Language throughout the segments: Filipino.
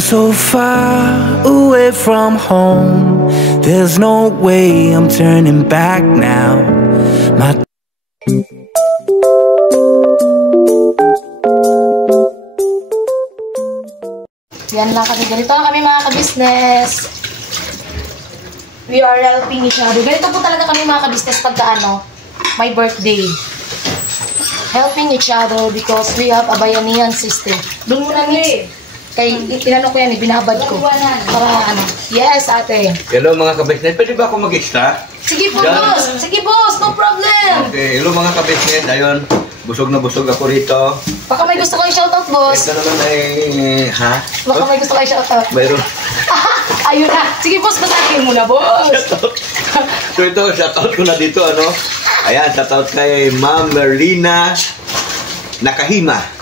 I'm so far away from home. There's no way I'm turning back now. My Yan lang kami. Ganito lang kami mga ka-business. We are helping each other. Ganito po talaga kami mga ka-business pagka my birthday. Helping each other because we have a bayanihan system. Doon muna ni. Kay inano ko yan, binabad ko. Para Yes, ate. Hello mga ka-business. Pwede ba ako mag-extra? Sige po, boss. Sige, boss. No problem. Okay. Hello mga ka-business. Ayun. Busog na busog ako rito. Baka may gusto ko i-shoutout, boss. Ito naman ay... Ha? Baka may gusto ko i-shoutout. Mayroon. Ayun na. Sige, boss. Basahin mo na, boss. So ito, shoutout ko na dito, Ayan, shoutout kay Ma'am Merlina Nakahima.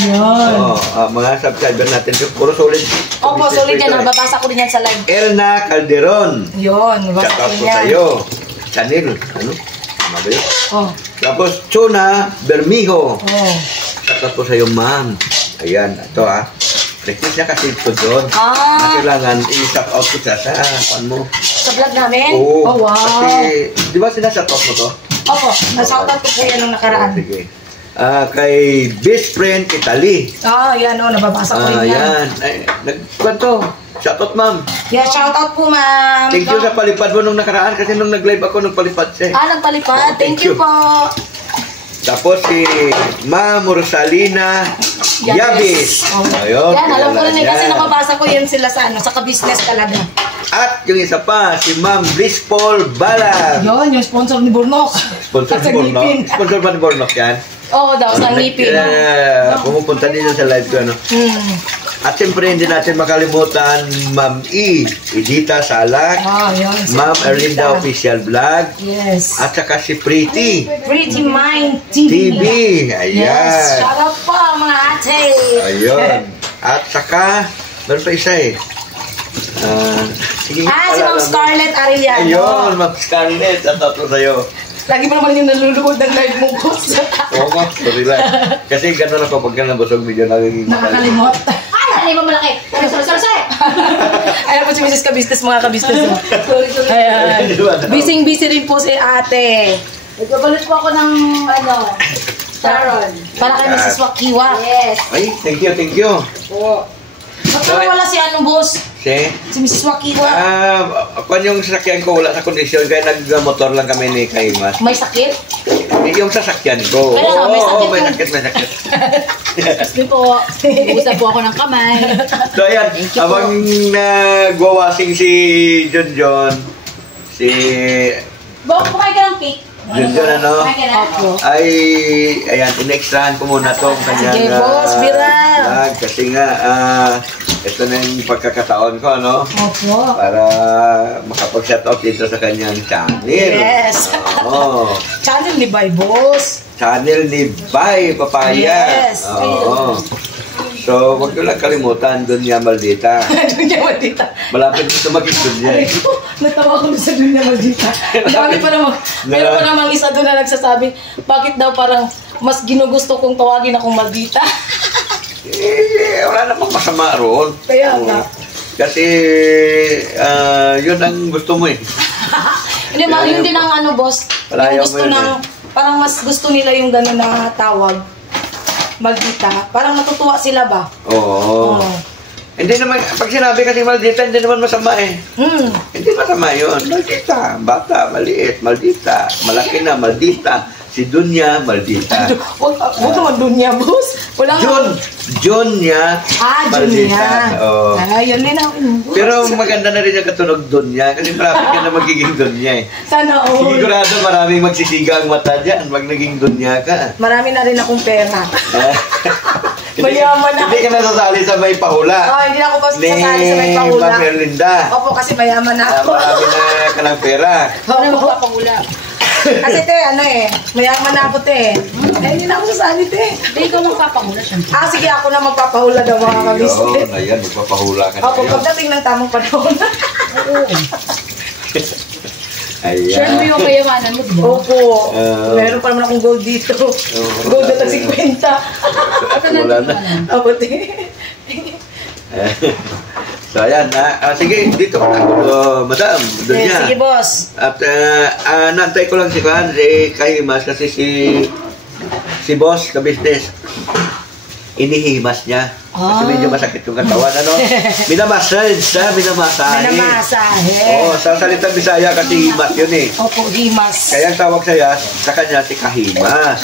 Yan. Mga subscriber natin. Puro solid. Opo, solid yan. Nababasa ko din yan sa live. Elna Calderon. Yun. Shoutout ko sa'yo. Chanel. Ano ba yun? Oh. Tapos, Chona Bermijo. Oh. Shoutout ko sa'yo, ma'am. Ayan, ito practice niya kasi ito doon. Na kailangan i-shoutout ko siya sa mo. Sa vlog namin? Oo. Oh, wow. Kasi, di ba sina-shoutout mo to? Opo, na-shoutout ko po yan nung nakaraan. Sige. Kay best friend Italy. Yan nababasa ko rin yan. Ayan. Nagkwento. Shoutout, ma'am. Yeah, shoutout po, ma'am. Thank you sa palipad mo nung nakaraan kasi nung nag-live ako, nagpalipad siya. Nagpalipad. Thank you po. Tapos si Ma'am Rosalina Yabis. Ayun. Yan, alam ko rin kasi nakabasa ko yan sila sa ka-business talaga. At yung isa pa, si Ma'am Blissful Balag. Yun, yung sponsor ni Bornok. Sponsor ni Bornok? Sponsor ba ni Bornok yan? Oo daw, sa ngipin. Pumupunta din sa live ko, At siyempre, hindi natin makalimutan, Ma'am Edita Salak. Yun. Ma'am Erlinda Official Vlog. Yes. At saka si Pretty. Pretty Mind TV. Ayan. Yes. Shout out po, mga ate. Ayun. At saka, meron pa isa sige, si Ma'am Scarlett Arellano. Ayun, Ma'am Scarlett. At ako sa'yo. Lagi pa naman yung nalulukod ng live mo, boss. Oo nga, sorry lang. Kasi gano'n ako pagka nabusog, medyo nagiging nakakalimot. Ay, mo malaki. Sorry. Ayan po si Mrs. Kabisnes, mga kabisnes. Ayan. Busy rin po si ate. Nagbabalot po ako ng Sharon. Para kay Mrs. Wakiwa. Yes. Ay, thank you. Oo. Ba't wala si boss? Si Mrs. Wakiwa. Kung yung sasakyan ko wala sa kondisyon, kaya nag-motor lang kami ni Kaimas. May sakit? Yung sasakyan ko. Kaya may sakit. May sakit. Hindi po. Uusap po ako ng kamay. So ayan, habang nagwawasing si John, Bok, kumain ka ng cake. John, ay, ayan, in-extrahan ko muna itong kanyang Sige, boss, Bira. vlog. Kasi nga, ito na yung pagkakataon ko, Opo. para makapag-shoutout dito sa kanyang channel. Yes. Channel ni Bay, boss. Channel ni Bay Papaya. Yes. So, huwag ko lang kalimutan, Dunya Maldita. Dunya Maldita. Malapit dito mag-Dunya. Natawa ko sa Dunya Maldita. Dami pa namang, meron pa namang isa doon na nagsasabi, bakit daw parang mas ginugusto kong tawagin akong Maldita? Wala namang masama roon. Kaya nga. Kasi, yun ang gusto mo Hindi, yun din ang boss. Yung gusto ng, parang mas gusto nila yung gano'n na tawag. Maldita. Parang natutuwa sila ba? Oo. Hindi naman, pag sinabi kasi Maldita, hindi naman masama Hindi masama yun. Maldita. Bata, maliit, Maldita. Malaki na, Maldita. Si Dunya, Maldita. Huwag naman Dunya, boss. Dunya, Maldita. Yun din ako. Pero maganda na rin yung katunog Dunya kasi malapit ka na magiging Dunya Sana all. Sigurado maraming magsisiga ang mata dyan pag naging Dunya ka. Marami na rin akong pera. Mayaman ako. Hindi ka nasasali sa may pahula. Hindi na ako pa sasali sa may pahula. Ni Ma'am Erlinda. Opo, kasi mayaman na ako. Marami na ka ng pera. Ano magpapahula? Kasi mayaman na ako hindi na ako sasali Hindi ikaw magpapahula siya. Sige, ako na magpapahula daw mga kabisnes. Ayan, magpapahula ka na Opo, pagdating ng tamang panahon. Ayan. Sure mo yung kayamanan mo, diba? Opo. Meron pa naman akong gold dito. Gold na 50. Wala na. Opo, So, ayan. Sige, dito ka na. Madam, doon Okay, niya. sige, boss. At nantay ko lang si Kahimas kasi si boss, ka-business, inihimas niya. Kasi medyo masakit yung katawan, ano? Minamassage siya, minamasahe. Minamasahe. Oo, sa salitang Bisaya kasi himas yun eh. Opo, himas. Kaya ang tawag sa kanya si Kahimas.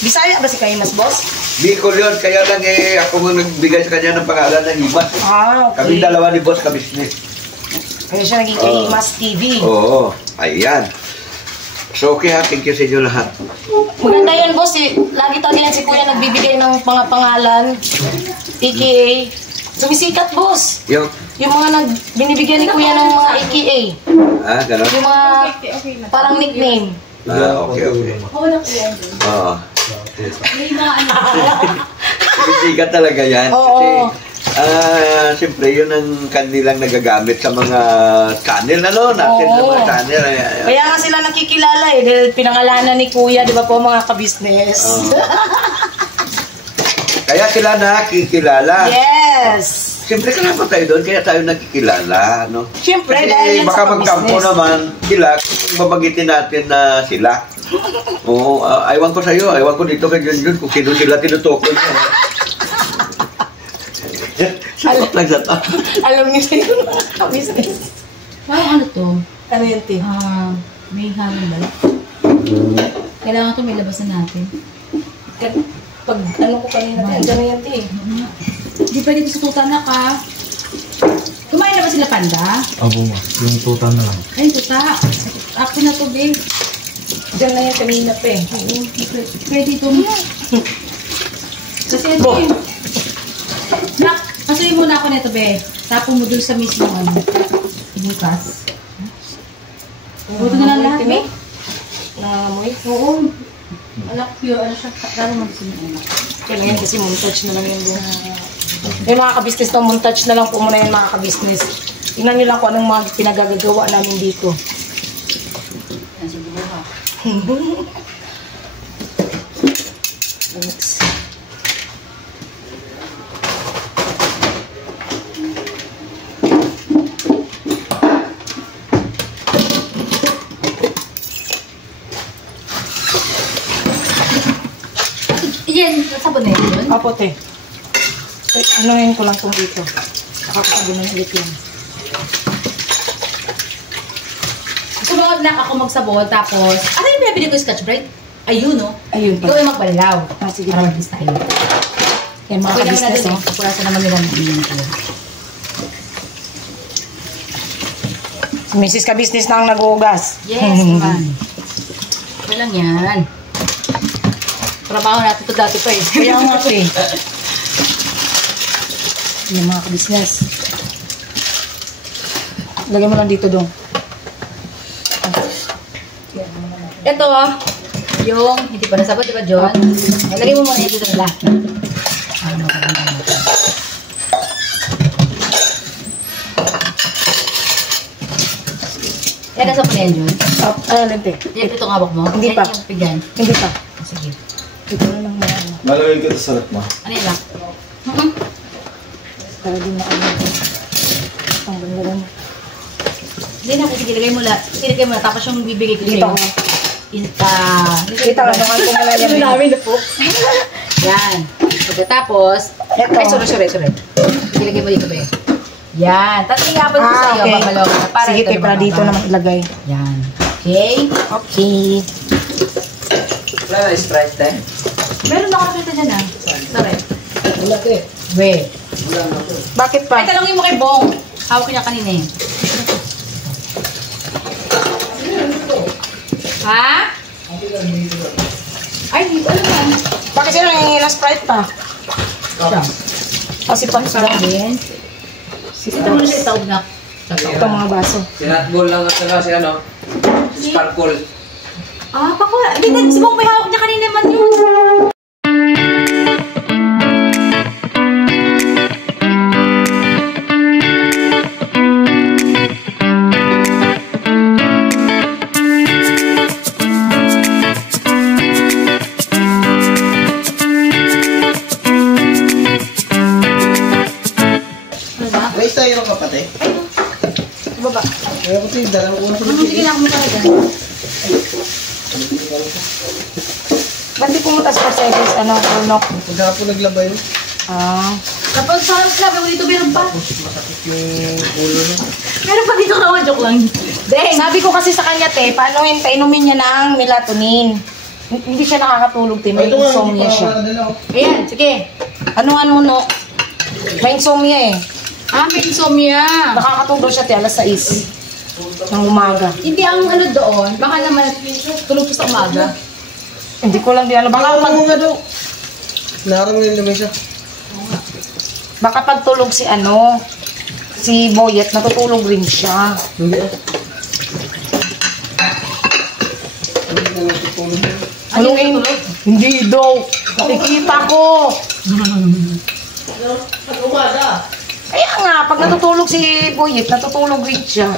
Bisaya ba si Kahimas, boss? Bicol yun, kaya lang ako nga nagbigay sa kanya ng pangalan ng himas. Okay. Kami dalawa ni boss ka-business. Kaya siya naging Kahimas TV. Oo, ayan. So, okay ha, thank you sa inyo lahat. Maganda yan, boss. Lagi talaga yan si Kuya nagbibigay ng mga pangalan. AKA. Sumisikat, boss. Yung, Yung mga binibigyan ni Kuya ng mga AKA. gano'n? Yung mga parang nickname. Okay. Oo na po yan. Oo. May mga ano. Sikat talaga yan. Oo. Kasi, siyempre, yun ang kanilang nagagamit sa mga channel, ano? Natin sa mga channel. Kaya nga sila nakikilala eh. Dahil pinangalanan ni Kuya, di ba po, mga kabisnes? Kaya sila nakikilala. Yes! Siyempre, kailangan tayo doon, kaya tayo nakikilala, no? Siyempre, Kasi dahil yan baka sa magkampo kabisnes. naman sila, kung babagitin natin na sila. Oo, aywan ko sa'yo, aywan ko dito kay Junjun kung sino sila tinutukoy niya. Sakot lang sa to. Alam niyo sa'yo mga kabisnes. Parang ano to? Ano yun, Tim? May hangin ba? Kailangan to may labasan natin. Pag ano ko kanina, andyan na yan, Tim. Hindi pa dito sa tuta na ka. Kumain na ba sila panda? Opo ma, yung tuta na lang. Ay, tuta. Ako na to, babe. Diyan na yan kanina pa eh. Oo, pwede ito mo. Kasi ito eh. Nak, kasuyin muna ako nito, be. Tapo mo dun sa mismo ano. Bukas. Buto na lang lahat, Tim, be. eh. Nangangamoy. Oo. Anak, pure. Ano siya? Lalo magsunod anak. Kaya yan kasi montage na lang yun. Yung mga kabisnes na montage na lang po muna yung mga kabisnes. Tingnan nyo lang kung anong mga pinagagagawa namin dito. Yan, siguro ha. Thanks. Yan, sabon na yun. Apo, te. Ano yun ko lang itong dito. Nakakasabunan ulit yan. Sumunod na ako magsabon, tapos, ano yung pinabili ko yung Scotch Brite? Ayun, no? Ayun Ikaw pa. yung magbalilaw. Sige. Para mag-list tayo. Yan mga Okay naman kabisnes, natin, oh. kapulasan naman nila ng bilhin ko. Si Mrs. Kabisnes na ang nag-uugas. Yes, naman. Okay lang yan. Trabaho natin ito dati pa eh. Kaya nga ito eh. Yan mga kabisnes. Lagyan mo lang dito dong. Ito, yung hindi pa nasabot, di ba, John? Lagay mo muna yung dito nila. Yan, nasabot na yan, John. Ano te? Yan, ito ang hawak mo. Hindi Yan pa. yung pigyan. Hindi pa. Sige. Dito na lang mga ano. Lalagay ko ito sa rep mo. Ano yun lang? Para din na ano. Ang ganda lang. Hindi na, kasi ilagay mo lahat. Ilagay mo na, tapos yung bibigay ko Dito sa'yo. ko. Kita ka, naman ko muna yan. Ano namin na po. Yan. Pagkatapos, Eto. ay, sorry. Ilagay mo dito, be. Yan. Tapos iabot ko sa'yo, babalaw ka na. Para Sige, ito te, para dito naman ilagay. Yan. Okay? Okay. Wala na Sprite eh. Meron ako nakita dyan, ah. Sorry. Wala te. Wait. Bakit pa? Ay, talongin mo kay Bong. Hawak ko niya kanina eh. Ha? Ay, hindi ko alam. Bakit sila nangingi ng Sprite pa? Siya. Kasi pa sa Din. Ito mo na siya itaog na. ito mga baso. Sinatbol lang at saka si ano. Sparkle. Ah, bako. Hindi, si Bong may hawak niya kanina man yun. Sige na ako talaga. Ba't di pumutas pa sa Evis, Ronok? Pagka po naglaba yun. Kapag sa sabi mo dito, meron pa. Masakit yung ulo na. Meron pa dito kawa, joke lang. Deng, sabi ko kasi sa kanya, te, paano yun, painumin niya ng melatonin. Hindi siya nakakatulog, te, may insomnia siya. Ayan, sige. Anuhan mo, no? May insomnia eh. May insomnia. Nakakatulog siya, te, alas 6 ng umaga. Hindi ang ano doon, baka naman tulog sa umaga. Hindi ko lang din alam. Baka nga daw. Naramdaman naman siya. Baka pagtulog si Boyet, natutulog rin siya. Hindi Anong hindi daw. Nakikita ko. Pag umaga. Kaya nga, pag natutulog si Boyet, natutulog rin siya.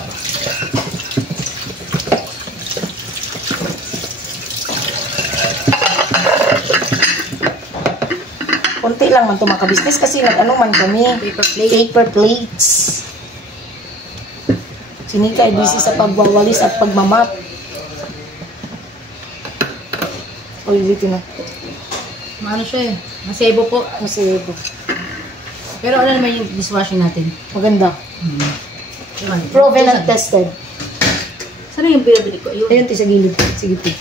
Kunti lang man ito mga kabisnes kasi nag-ano man kami. Paper plates. Si Nika ay busy sa pagwawalis at pagmamap. O, ulitin na. Ano siya eh. Masebo po. Masebo. Pero ano naman yung dishwashing natin? Maganda. Diba? Proven and tested. Saan yung binabili ko? Ayun. Ayun, ti sa gilid. Sige, ti.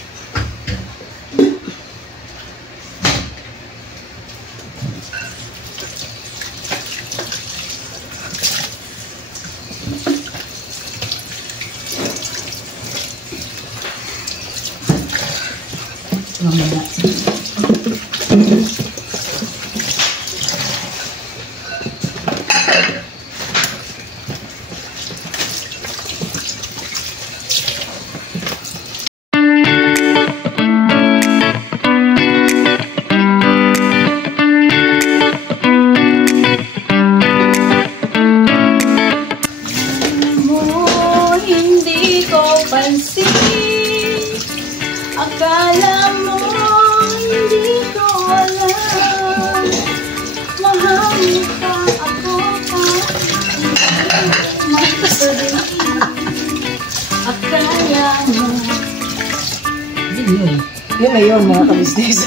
Mamaya. Hindi ko pansin. Akala mo hindi ko alam. Mahal mo pa ako pa. Akala mo. Hindi yun. Yun na yun, mga kabisnes.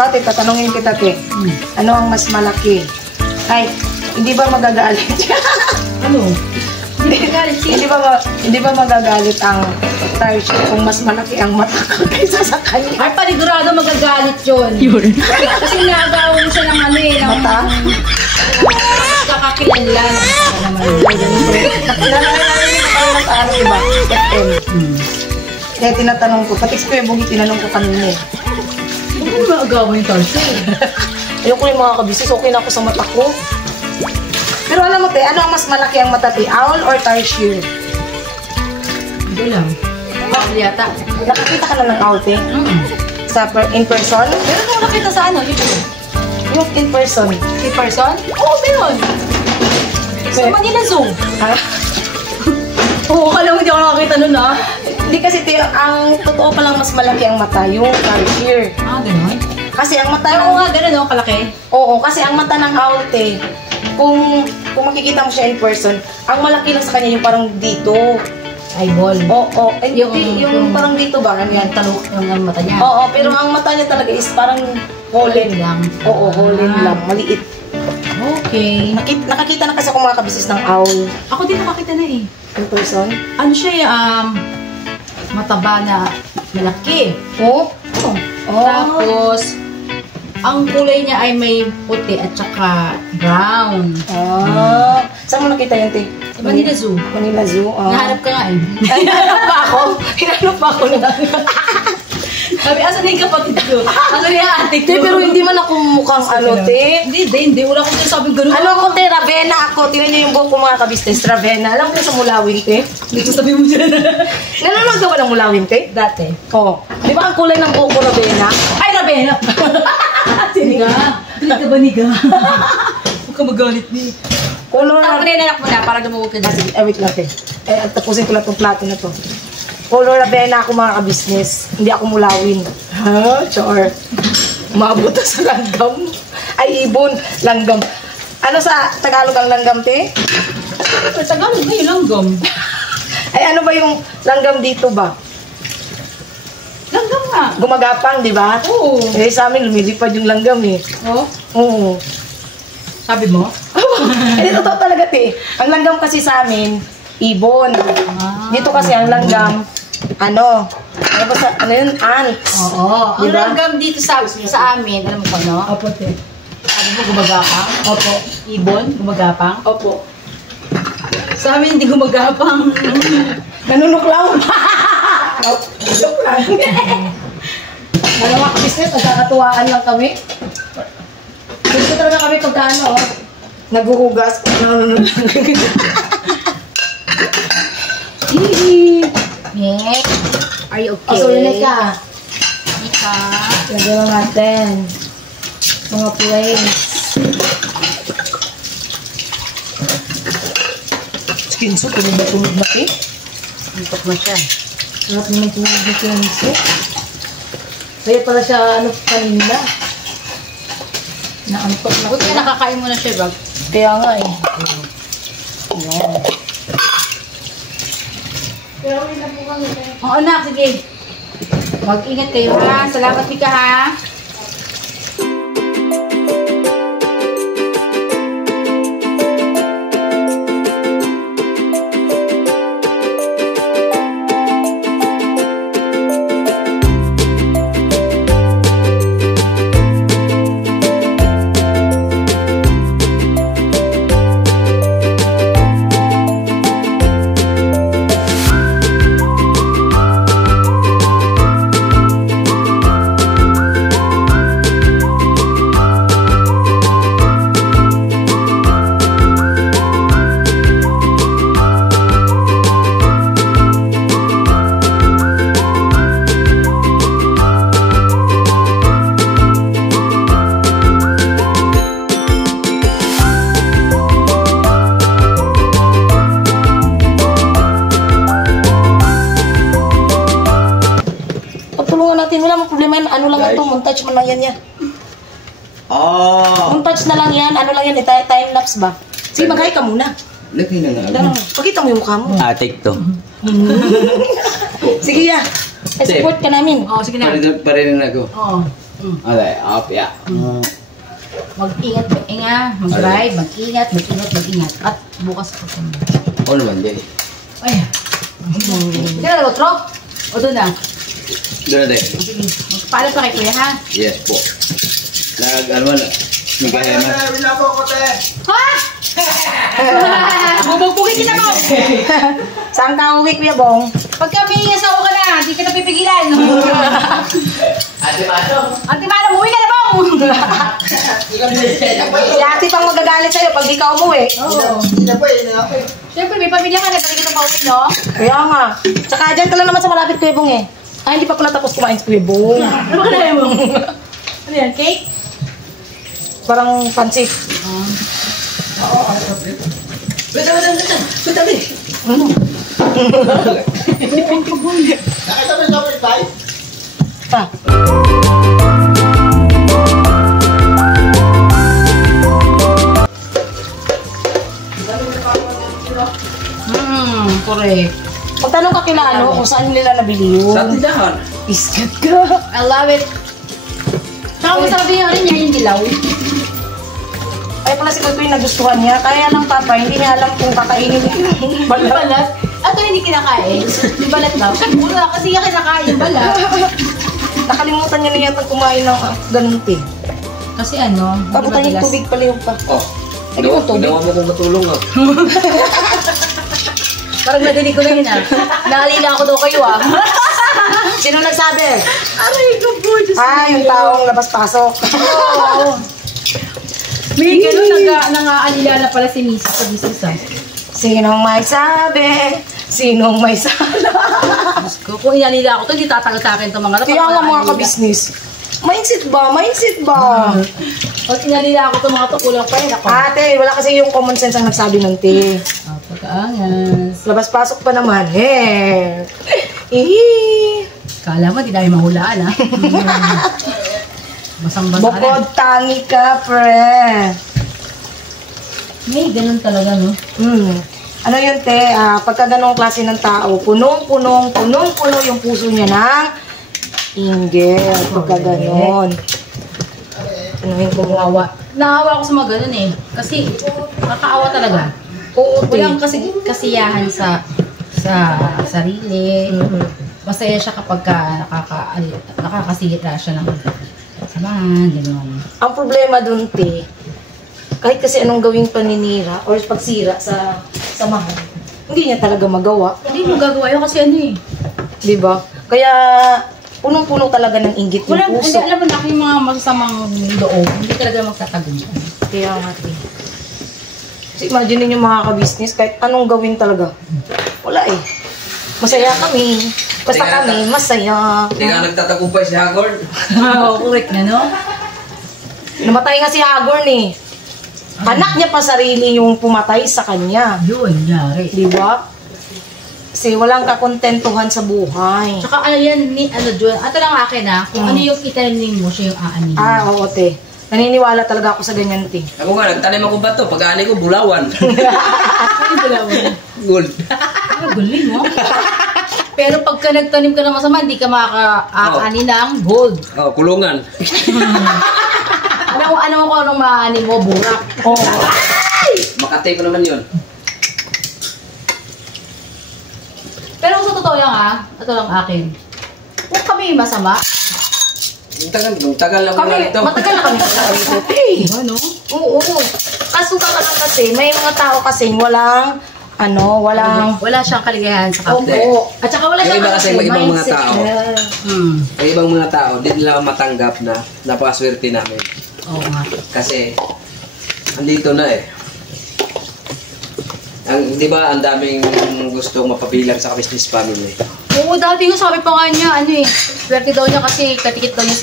Kate, tatanungin kita, te. Ano ang mas malaki? Kahit, hindi ba magagalit siya? Ano? Hindi magalit siya. Hindi ba magagalit ang Tarshi kung mas malaki ang mata ko kaysa sa kanya? Ay, panigurado magagalit yun. Yun. Kasi nagawa mo siya ng ano eh. ng Mata? Kakakilanlan. Nakilala namin yung kanilang sa ano, diba? FM. Kaya tinatanong ko, pati si Kuya Bugi tinanong ko kanina eh. Hindi mo maagawa yung Tarsi. Ayoko yung mga kabisis, okay na ako sa mata ko. Pero alam mo, te, ano ang mas malaki ang mata, te? Owl or tarsier? Hindi lang. Bakit yata? Nakakita ka na ng owl, te? In person? Meron mo nakita sa ano? Yung in person. In person? Oo, meron. Sa Manila Zoo. Ha? Oo, kala mo hindi ako nakakita nun ah. Hindi kasi, te, ang totoo palang mas malaki ang mata, yung tarsier. Ganon? Kasi ang mata Oo nga, ganon oh, kalaki. Oo, kasi ang mata ng owl, te, kung makikita mo siya in person, ang malaki lang sa kanya yung parang dito. Eyeball. Oo, yung parang dito ba? Ganyan. Talok ng mata niya. Oo, pero ang mata niya talaga is parang holin lang. Oo, holin lang. Maliit. Okay. Nakakita na kasi ako mga kabisis ng owl. Ako din nakakita na eh. In person? Ano siya eh, mataba na malaki. Oo? Oh. Oh. Tapos, ang kulay niya ay may puti at saka brown. Saan mo nakita yun, te? Sa Manila Zoo. Manila Zoo? Nahanap ka nga eh. Hinanap pa ako? Hinanap pa ako na. Sabi, asan na yung kapatid ko? Asan na yung ate ko? Te, pero hindi man ako mukhang ano, te. Hindi. Wala akong sinasabing ganun. Ano ako, te? Ravenna ako. Tingnan niyo yung buhok ko mga kabisnes. Ravenna. Alam ko sa Mulawin, te. Dito sabi mo dyan. Nanonood ka ba ng Mulawin, te? Dati. Oo. Di ba ang kulay ng buhok ko, Ravenna? Ay, Rabena! Niga! Balik ka ba, Niga? Huwag ka magalit ni. Color Tapos na inanak mo na para dumawag ka dyan. Sige, wait lang, te. Tapusin ko lang itong plato na to. Color Ravenna ako mga kabisnes. Hindi ako Mulawin. Ha? Sure. Mabuta sa langgam. Ay, ibon. Langgam. Ano sa Tagalog ang langgam, te? Tagalog ba yung langgam? Ay, ano ba yung langgam dito ba? Langgam nga. Gumagapang, di ba? Oo. Eh, sa amin, lumilipad yung langgam eh. Oh, Oo. sabi mo? Eh, totoo talaga, te. Ang langgam kasi sa amin, ibon. Dito kasi ang langgam, ano yun? Ants. Oo. Ang Diba? langgam dito sa amin, alam mo ba, no? Opo, te. Sabi mo, gumagapang? Opo. Ibon, gumagapang? Opo. Sa amin, hindi gumagapang. Nanunuklaw. Joke lang. Ano mga ka-business, nagkakatuwaan lang kami. Gusto talaga kami pagkaano, naghuhugas. Nick, are you okay? Pasulinig ka. Nika. Lagyan natin. Mga plates. Skin soup, tunog na eh. Antok na siya. Sarap naman tunog na skin soup. Kaya pala siya, kanina. Naantok na. Buti nakakain mo na siya, bag. Kaya nga eh. Ayan. Oo, anak, sige. Mag-ingat kayo, ha? Salamat, Mika, ha? Wala mo problema yan. Ano lang ito, montage mo lang yan yan. Oh. Montage na lang yan. Ano lang yan, time-lapse ba? Sige, mag-hi ka muna. Lagay na nga. Pakita mo yung mukha mo. Take to. Sige ya. Support ka namin. Oo, sige na. Parinig na ako. Oo. Okay, up, yeah. Mag-ingat, mag-drive, mag-ingat. At bukas ako sa mga. Oo naman, Jay. Ay. Hindi na nag-otro? O doon na? Doon na tayo. Sige. Magpaalam pa kay kuya, ha? Yes po. Ano man, nagkaya na. Ha? Bubugpugin kita mo! Saan ka uwi, Kuya Bong? Pag kami asawa ka na, hindi ka na pipigilan. Ate Mato. Ate Manong, uwi ka na, Bong! Si ate pang magagalit sa'yo pag di ka umuwi. Oo. Siyempre, may pamilya ka na, pati kita pauwi, no? Kaya nga. Tsaka dyan ka lang naman sa malapit, Kuya Bong eh. Ay, hindi pa pala tapos kumain si Kuya Bong. Ano ba kaya mo? Ano yan, cake? Parang pansit. Correct. Magtanong ka kila ano kung saan nila nabili yun. Sa tindahan. Iskat ka. I love it. Saka masarap din yung rin niya, yung dilaw. Ay pala si Kuya yung nagustuhan niya. Kaya lang Papa, hindi niya alam kung kakainin niya. Yung balat. At kung hindi kinakain, yung balat daw. Wala kasi yung kinakain yung balat. Nakalimutan niya na yata kumain ng ganun tin. Kasi ano, Pabutan yung tubig pala yung pa. Oh. Ay, di mo tubig. Ginawa mo kong matulong ah. parang nadinig ko na yun ah. Naalila ako daw kayo ah. Sino nagsabi? Aray ko po, Diyos Yung taong labas-pasok. Oo. May gano'n nang-aalala pala si Mrs. sa business ah. Sinong may sabi? Sinong may sala? Diyos ko, kung inalila ako to, hindi tatagal sa akin itong mga Kaya nga mga kabisnis. Mindset ba? Mindset ba? Pag inalila ako itong mga to, kulang pa rin ako. Ate, wala kasi yung common sense ang nagsabi ng te. Pagkaangas. Labas-pasok pa naman. Eh. Kala mo, di tayo mahulaan ah. Basang-basa Bukod tangi ka, pre. May ganun talaga, no? Ano yun, te? Pagka ganong klase ng tao, punong-puno yung puso niya ng inggit. Pagka ganon. Ano yung kumuhawa? Naawa ako sa mga ganun eh. Kasi, nakakaawa talaga. Oo, te. Walang kasiyahan sa sarili. Masaya siya kapag nakakasira siya ng samahan, gano'n. Ang problema dun, te, kahit kasi anong gawing paninira or pagsira sa samahan, hindi niya talaga magawa. Hindi mo gagawa yun kasi ano eh. Di ba? Kaya, punong-puno talaga ng inggit yung Hindi, puso. alam mo na, yung mga masasamang loob, hindi talaga magtatagumpay. Kaya nga, te. Kasi imagine niyo mga ka-business, kahit anong gawin talaga. Wala eh. Masaya kami. Basta kami, masaya. Hindi nga nagtatagumpay si Hagord. Oo, correct na, no? Namatay nga si Hagorn eh. Anak niya pa sarili yung pumatay sa kanya. Yun, yari. Di ba? Kasi walang kakontentuhan sa buhay. Tsaka ano yan, John, ito lang akin kung ano yung itananim mo, siya yung aanin. Oo, te. Naniniwala talaga ako sa ganyan, te. Ako nga, nagtanim ako ba ito? Pag-aani ko, bulawan. Ano bulawan? Gold. Galing mo. Pero pagka nagtanim ka ng masama, hindi ka makaka-aanin ng gold. Oh, kulungan. Ano ko anong maanin mo, burak. Oo. Makatay ko naman yun. Pero sa totoo lang ito lang akin. Kung kami masama, Ang tagal lang Kami, wala ito. matagal na kami sa dito, te. ano? Oo. Kaso talaga kasi, may mga tao kasi walang, Wala siyang kaligayahan sa kapwa. Oo. At saka wala Yung siyang iba kasi ano, ibang mga mindset. tao. Hmm. May ibang mga tao, di nila matanggap na napakaswerte namin. Oo nga. Kasi, andito na eh. Di ba, ang daming gusto mapabilang sa business family. Oo, dati yung sabi pa nga niya, swerte daw niya kasi katikit daw niya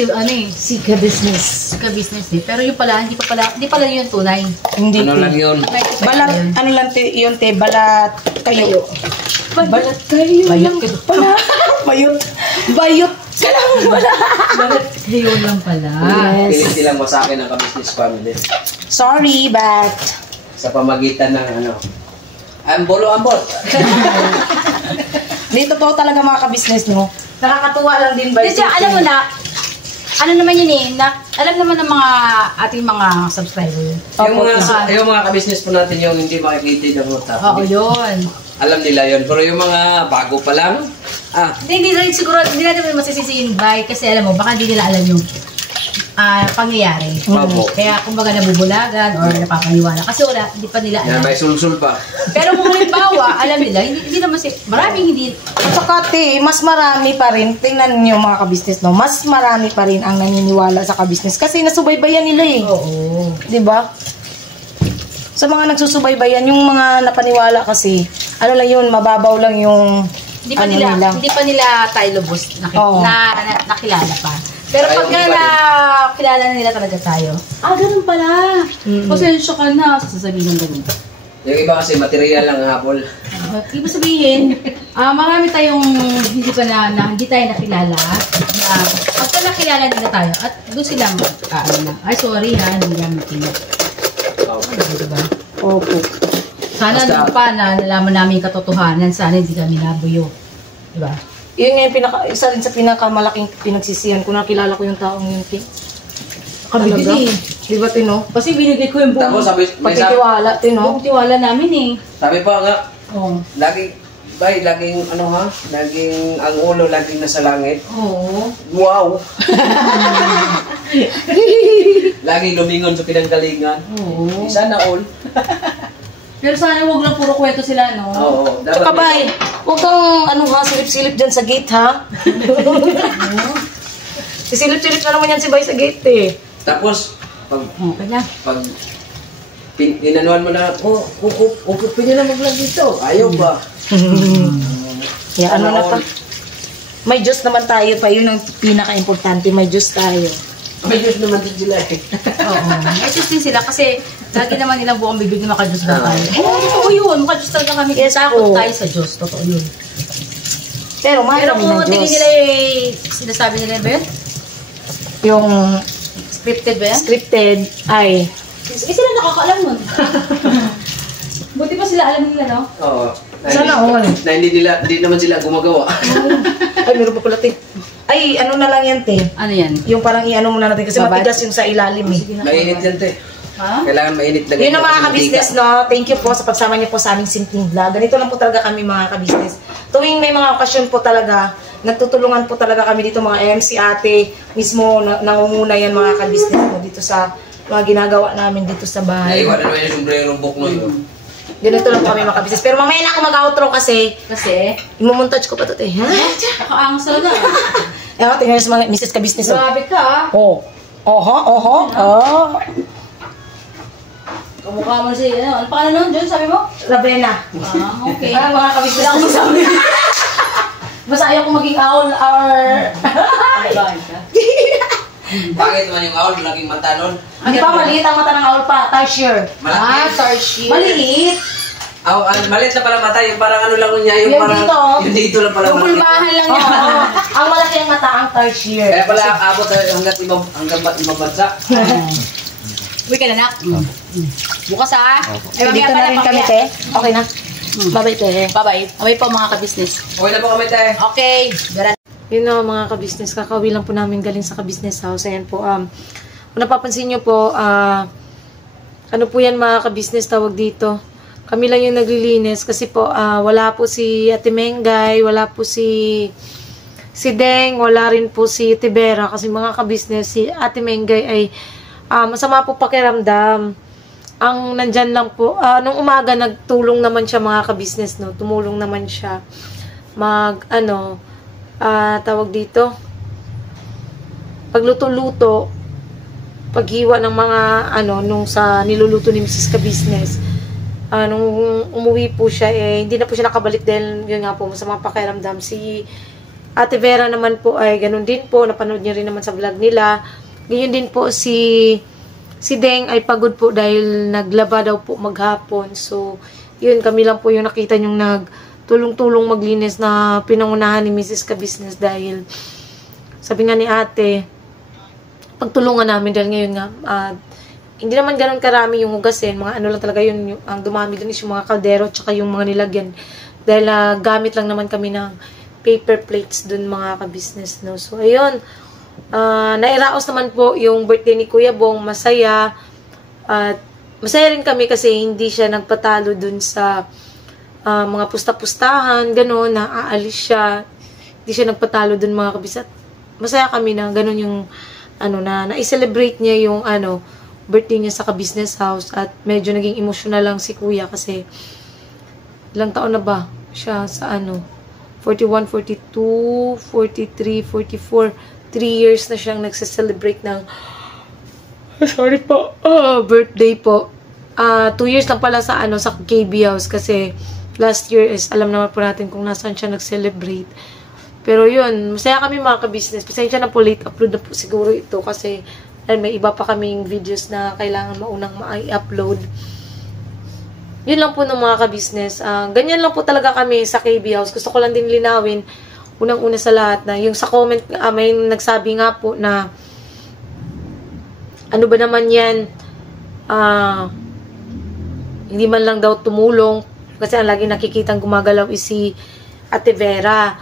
si Business. business eh. Pero yung pala, hindi pala yun tunay. Hindi, Ano te. lang yun? Balat, ano lang, te, yun, te, balat kayo. Balat kayo Bayot ka pala. Bayot ka lang pala. Balat kayo lang pala. Yes. Pilit silang masakin ang business family. Sorry, but... Sa pamagitan ng ambol. Dito to talaga mga ka-business, no? Nakakatuwa lang din ba? Kasi alam mo na, ano naman yun alam naman ng mga ating mga subscriber. Yung mga ka-business po natin yung hindi makikita ng mga tao. Oo, yun. Alam nila yun. Pero yung mga bago pa lang, Hindi rin siguro, hindi natin masisisi yung buy kasi alam mo, baka hindi nila alam yung pangyayari. Opo. Kaya kumbaga nabubulagan or napapaniwala. Kasi wala, hindi pa nila yan, alam. may sulsul pa. Pero kung halimbawa, alam nila, hindi naman maraming hindi. At saka, te, mas marami pa rin, tingnan niyo mga ka-business, no? Mas marami pa rin ang naniniwala sa ka-business kasi nasubaybayan nila eh. Oo. Di ba? Sa mga nagsusubaybayan, yung mga napaniwala kasi, ano lang yun, mababaw lang yung Hindi pa nila tayo lubos Oo. nakilala pa. Pero Ayaw pag mo pa nakilala na nila talaga tayo, ganun pala. Pasensya ka na, sasabihin ng ganun. Yung iba kasi material lang ang habol. Ibig sabihin, marami tayong hindi tayo nakilala. Pagka nakilala nila tayo, at doon sila ay sorry hindi namin tingnan. Diba? Opo. Sana doon pa na nalaman namin yung katotohanan, sana hindi kami nabuyo. Diba? Yun nga yung isa rin sa pinakamalaking pinagsisihan ko, nakilala ko yung taong yun, te. Talaga. Di ba, Tino? Kasi binigay ko yung Tapos buong Pagkitiwala, Tino. tiwala namin eh. sabi pa nga, Oo. laging laging ang ulo laging nasa langit. Oo. Wow! Laging lumingon sa pinanggalingan. Oo. Sana all. Pero sana huwag lang puro kwento sila, no? Oo. Tsaka, bay, huwag kang, silip-silip dyan sa gate, ha? Sisilip-silip na naman yan si Bay sa gate, eh. Tapos, pag Okay na. inanuan mo na, ukupin nyo na mag-vlog dito. Ayaw ba? Kaya ano na pa. May Diyos naman tayo pa. Yun ang pinaka-importante. May Diyos tayo. May Diyos naman din sila eh. Oo. May Diyos din sila kasi lagi naman nilang buong bibig na makadiyos na tayo. Oo, totoo yun. Makadiyos talaga kami. Yes, Takot oo. tayo sa Diyos. Totoo yun. Pero mahal Pero kami kung ng tingin Diyos. nila sinasabi nila ba yun? Yung Scripted ba yan? scripted ay Sila nakakaalam nun. Buti pa sila alam nila, no? Oo. Sana all. Na hindi naman sila gumagawa. Ay, meron pa pala, te. Ay, ano na lang yan, te. Ano yan? Yung parang i-ano muna natin kasi Babad? matigas yung sa ilalim eh. Mainit yan, te. Ha? Kailangan mainit na Yun ang mga kasi ka-business, no? Thank you po sa pagsama niyo po sa aming simpleng vlog. Ganito lang po talaga kami mga ka-business. Tuwing may mga okasyon po talaga, nagtutulungan po talaga kami dito mga MC ate, mismo nangunguna yan mga ka-business mo dito sa mga ginagawa namin dito sa bahay. Naiwan na naman yung sombrero buknoy. Ganito lang po kami mga ka-business. Pero mamaya na ako mag-outro kasi Kasi, imumontage ko pa ito, te. Ha? nakaangas talaga. Eh, tingnan sa mga Mrs. ka-business. Grabe ka, ah. Oh. Oho, oho, oh. Kamukha mo si, ano pangalan nun, John, sabi mo? Ravena. Ah, okay. Parang mga ka-business. Wala akong masabi. Basta ayaw ko maging owl or... Bakit ka? Bakit naman yung owl? Malaking mata nun. Hindi pa, maliit ang mata ng owl pa. Tarsier. Malaki. tarsier. Maliit. Maliit na pala mata. Yung parang ano lang niya. Yung Yung parang... dito. Yung dito lang pala. Pupulbahan lang Oo. yan. Ang malaki ang mata ang tarsier. Kaya pala abot hanggang ibang bansa. Uwi ka na, nak. Bukas, ah. Ay, dito na rin kami, te. Okay na. Bye-bye, te. Bye-bye. Away po mga ka-business. Okay na po kami, te. Okay. Yun na mga ka-business, kakawi lang po namin galing sa ka-business house. Ayan po, kung napapansin nyo po, ano po yan mga ka-business tawag dito. Kami lang yung naglilinis kasi po, wala po si Ate Mengay, wala po si Deng, wala rin po si Tibera kasi mga ka-business, si Ate Mengay ay masama po pakiramdam. Ang nandyan lang po, nung umaga nagtulong naman siya mga ka-business, no? Tumulong naman siya tawag dito, pagluto-luto, paghiwa ng mga nung sa niluluto ni Mrs. Ka-Business. Nung umuwi po siya, hindi na po siya nakabalik dahil yun nga po, masama pakiramdam. Si Ate Vera naman po ay ganun din po, napanood niyo rin naman sa vlog nila. Ganyan din po si Deng ay pagod po dahil naglaba daw po maghapon. So, yun, kami lang po yung nakita yung tulong-tulong maglinis na pinangunahan ni Mrs. Ka-Business dahil sabi nga ni ate, pagtulungan namin dahil ngayon nga, hindi naman ganun karami yung hugasin, mga ano lang talaga yun, ang dumami dun is yung mga kaldero tsaka yung mga nilagyan dahil gamit lang naman kami ng paper plates dun mga ka-business, no? So, ayun, nairaos naman po yung birthday ni Kuya Bong, masaya, at masaya rin kami kasi hindi siya nagpatalo dun sa mga pusta-pustahan, gano'n, na aalis siya. Hindi siya nagpatalo dun mga kabisat. Masaya kami na gano'n yung, na-celebrate niya yung, birthday niya sa ka-business house at medyo naging emotional lang si kuya kasi ilang taon na ba siya sa 41, 42, 43, 44, 3 years na siyang nagse-celebrate ng birthday po. 2 years lang pala sa sa KB house kasi last year is alam naman po natin kung nasaan siya nag-celebrate. Pero yun, masaya kami mga ka-business. Pasensya na po, late upload na po siguro ito kasi may iba pa kaming videos na kailangan maunang ma-upload. Yun lang po ng mga ka-business. Ganyan lang po talaga kami sa KB house. Gusto ko lang din linawin, unang-una sa lahat, na yung sa comment, may nagsabi nga po na ano ba naman yan, hindi man lang daw tumulong kasi ang lagi nakikitang gumagalaw is si Ate Vera.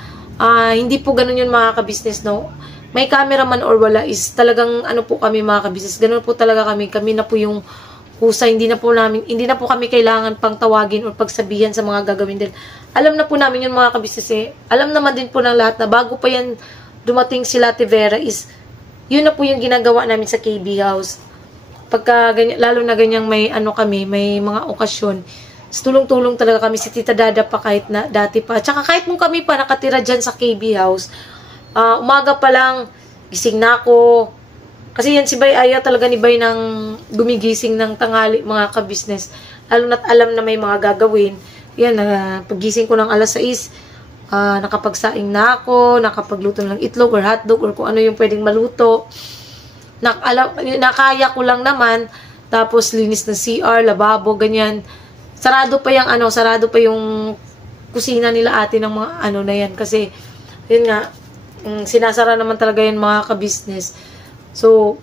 Hindi po ganun yun mga ka-business, no? May cameraman or wala is talagang po kami mga ka-business. Ganun po talaga kami. Kami na po yung husay. Hindi na po kami kailangan pang tawagin or pagsabihan sa mga gagawin din. Alam na po namin yun mga ka-business. Alam naman din po ng lahat na bago pa yan dumating sila Ate Vera is yun na po yung ginagawa namin sa KB house. Pagka ganyan, lalo na ganyang may kami, may mga okasyon. Tulong-tulong talaga kami si Tita Dada pa kahit na dati pa. Tsaka kahit nung kami pa nakatira dyan sa KB house, umaga pa lang, gising na ako. Kasi yan si Bay, ayaw talaga ni Bay ng gumigising ng tanghali mga ka-business. Lalo na't alam na may mga gagawin. Yan, paggising ko ng alas 6, nakapagsaing na ako, nakapagluto ng itlog or hotdog or kung ano yung pwedeng maluto. Nakaya ko lang naman. Tapos linis ng CR, lababo, ganyan. Sarado pa yung kusina nila ate ng mga na yan. Kasi, yun nga, sinasara naman talaga yung mga ka-business. So,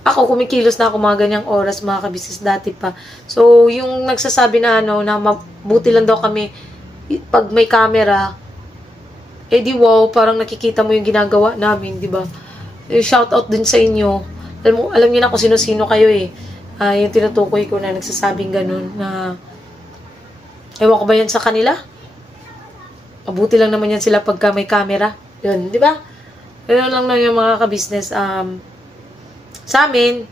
ako, kumikilos na ako mga ganyang oras, mga kabisnes, dati pa. So, yung nagsasabi na na mabuti lang daw kami pag may camera, di wow, parang nakikita mo yung ginagawa namin, di ba? Shout out din sa inyo. Alam niyo na kung sino-sino kayo yung tinutukoy ko na nagsasabing ganun na ewan ko ba yan sa kanila? Mabuti lang naman yan sila pagka may camera. Yun, di ba? Yun lang na yung mga kabisnes. Sa amin,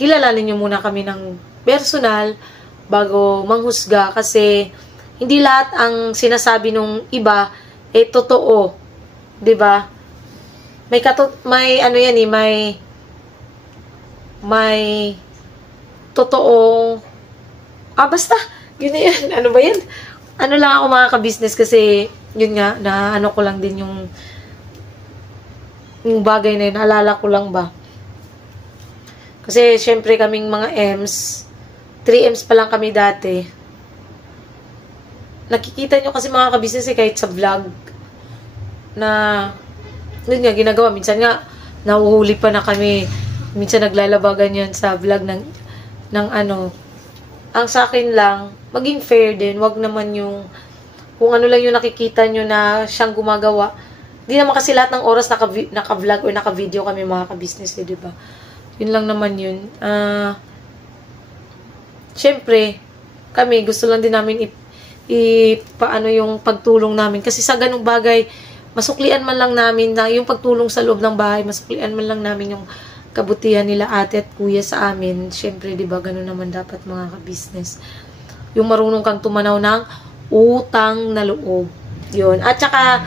kilalanin nyo muna kami ng personal bago manghusga kasi hindi lahat ang sinasabi nung iba totoo. 'Di ba? May totoo. Basta yun na yan. Ano ba yan? Ano lang ako mga ka-business kasi yun nga, na ano ko lang din yung bagay na yun. Alala ko lang ba? Kasi syempre kaming mga M's, 3M's pa lang kami dati. Nakikita nyo kasi mga ka-business kahit sa vlog na yun nga, ginagawa. Minsan nga, nahuhuli pa na kami. Minsan naglalabagan yun sa vlog ng ano. Ang sa akin lang, maging fair din. Wag naman yung, kung ano lang yung nakikita nyo na siyang gumagawa. Hindi naman kasi lahat ng oras naka-vlog or naka-video kami mga ka-business, di ba? Yun lang naman yun. Siyempre, kami, gusto lang din namin paano yung pagtulong namin. Kasi sa ganung bagay, masuklian man lang namin na yung pagtulong sa loob ng bahay, masuklian man lang namin yung kabutihan nila ate at kuya sa amin. Siyempre, di ba, ganun naman dapat mga ka-business. Yung marunong kang tumanaw ng utang na loob. Yun. At saka,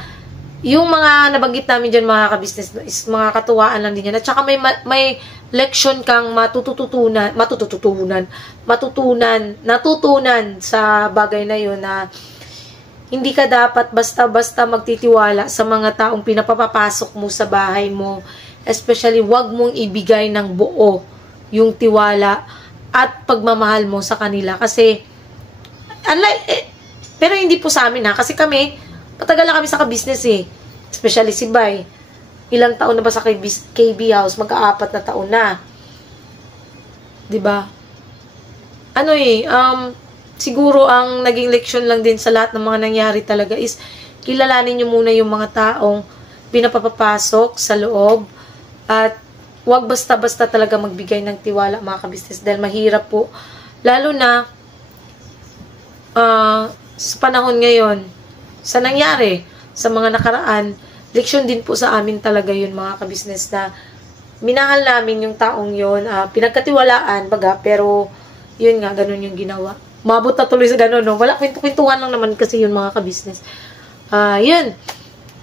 yung mga nabanggit namin dyan mga ka-business is mga katuwaan lang din yan. At saka may leksyon kang natutunan sa bagay na yun na hindi ka dapat basta-basta magtitiwala sa mga taong pinapapasok mo sa bahay mo. Especially, wag mong ibigay ng buo yung tiwala at pagmamahal mo sa kanila. Kasi, pero hindi po sa amin kasi kami, patagal na kami sa ka-business Especially si Bay. Ilang taon na ba sa KB House? Magka-4 na taon na. 'Di ba? Siguro ang naging leksyon lang din sa lahat ng mga nangyari talaga is kilalanin nyo muna yung mga taong pinapapasok sa loob at wag basta-basta talaga magbigay ng tiwala mga ka-business dahil mahirap po. Lalo na sa panahon ngayon, sa nangyari, sa mga nakaraan, leksyon din po sa amin talaga yun mga ka-business na minahal namin yung taong yun, pinagkatiwalaan, pero yun nga, ganun yung ginawa. Mabot na tuloy sa ganun, no? Wala, kwento-kwentuhan lang naman kasi yun mga ka-business. Yun,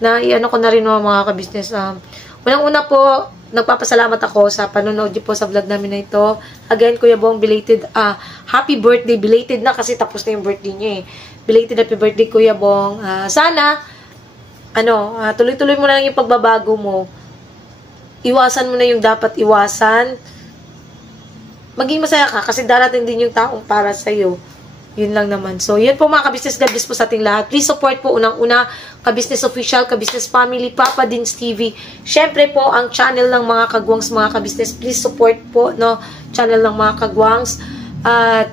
iano ko na rin mga ka-business. Unang-una po, nagpapasalamat ako sa panonood niyo po sa vlog namin na ito. Again, Kuya Bong, belated, happy birthday, belated na kasi tapos na yung birthday niya Belated happy birthday, Kuya Bong. Sana, tuloy-tuloy mo na lang yung pagbabago mo. Iwasan mo na yung dapat iwasan. Maging masaya ka kasi darating din yung taong para sa'yo. Yun lang naman. So, yun po mga ka-business. God bless po sa ating lahat. Please support po unang-una ka-business official, ka-business family, Papa Dins TV. Syempre po, ang channel ng mga kagwangs, mga ka-business. Please support po, channel ng mga kagwangs. At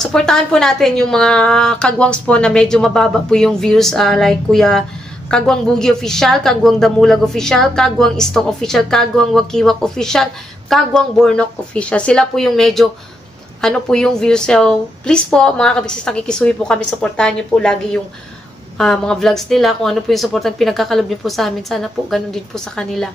supportahan po natin yung mga kagwangs po na medyo mababa po yung views. Like Kuya Kagwang Bugi Official, Kagwang Damulag Official, Kagwang Istong Official, Kagwang Wakiwak Official, Kagwang Bornok Official. Sila po yung medyo po yung views. So, please po, mga ka-business, nakikisuhi po kami, supportahan nyo po lagi yung mga vlogs nila, kung ano po yung supportan, pinagkakalob nyo po sa amin. Sana po, ganun din po sa kanila.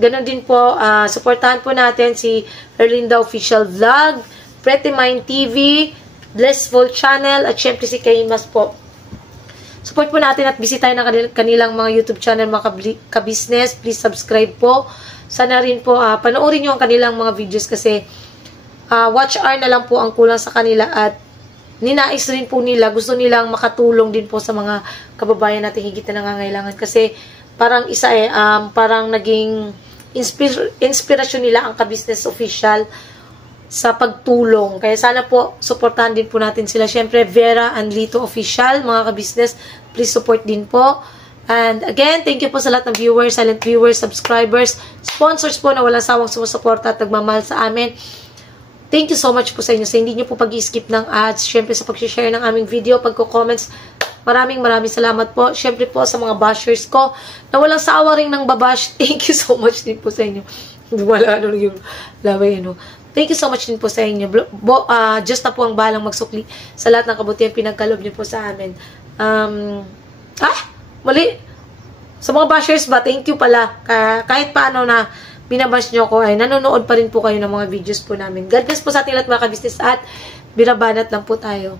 Ganun din po, supportahan po natin si Erlinda Official Vlog, Pretty Mind TV, Blissful Channel, at syempre si Kaimas po. Support po natin at bisitahin ang kanilang mga YouTube channel, mga ka-business. Please subscribe po. Sana rin po, panoorin nyo ang kanilang mga videos kasi watch hour na lang po ang kulang sa kanila at ninais rin po nila, gusto nilang makatulong din po sa mga kababayan natin higit na nangangailangan kasi parang parang naging inspirasyon nila ang ka-business official sa pagtulong. Kaya sana po, supportahan din po natin sila. Siyempre, Vera and Lito Official, mga ka-business, please support din po. And again, thank you po sa lahat ng viewers, silent viewers, subscribers, sponsors po na walang sawang sumusuporta at nagmamahal sa amin. Thank you so much po sa inyo. Sa hindi nyo po pag-skip ng ads, syempre sa pag-share ng aming video, pagko-comments, maraming salamat po. Syempre po sa mga bashers ko na walang sawa rin ng babash. Thank you so much din po sa inyo. Wala yung laway, Thank you so much din po sa inyo. Diyos na po ang bahalang magsukli sa lahat ng kabutihan pinagkaloob niyo po sa amin. Mali. Sa mga bashers ba, thank you pala. Kahit paano na binabash nyo ko, ay nanonood pa rin po kayo ng mga videos po namin. God bless po sa ating lahat mga kabisnes at birabanat lang po tayo.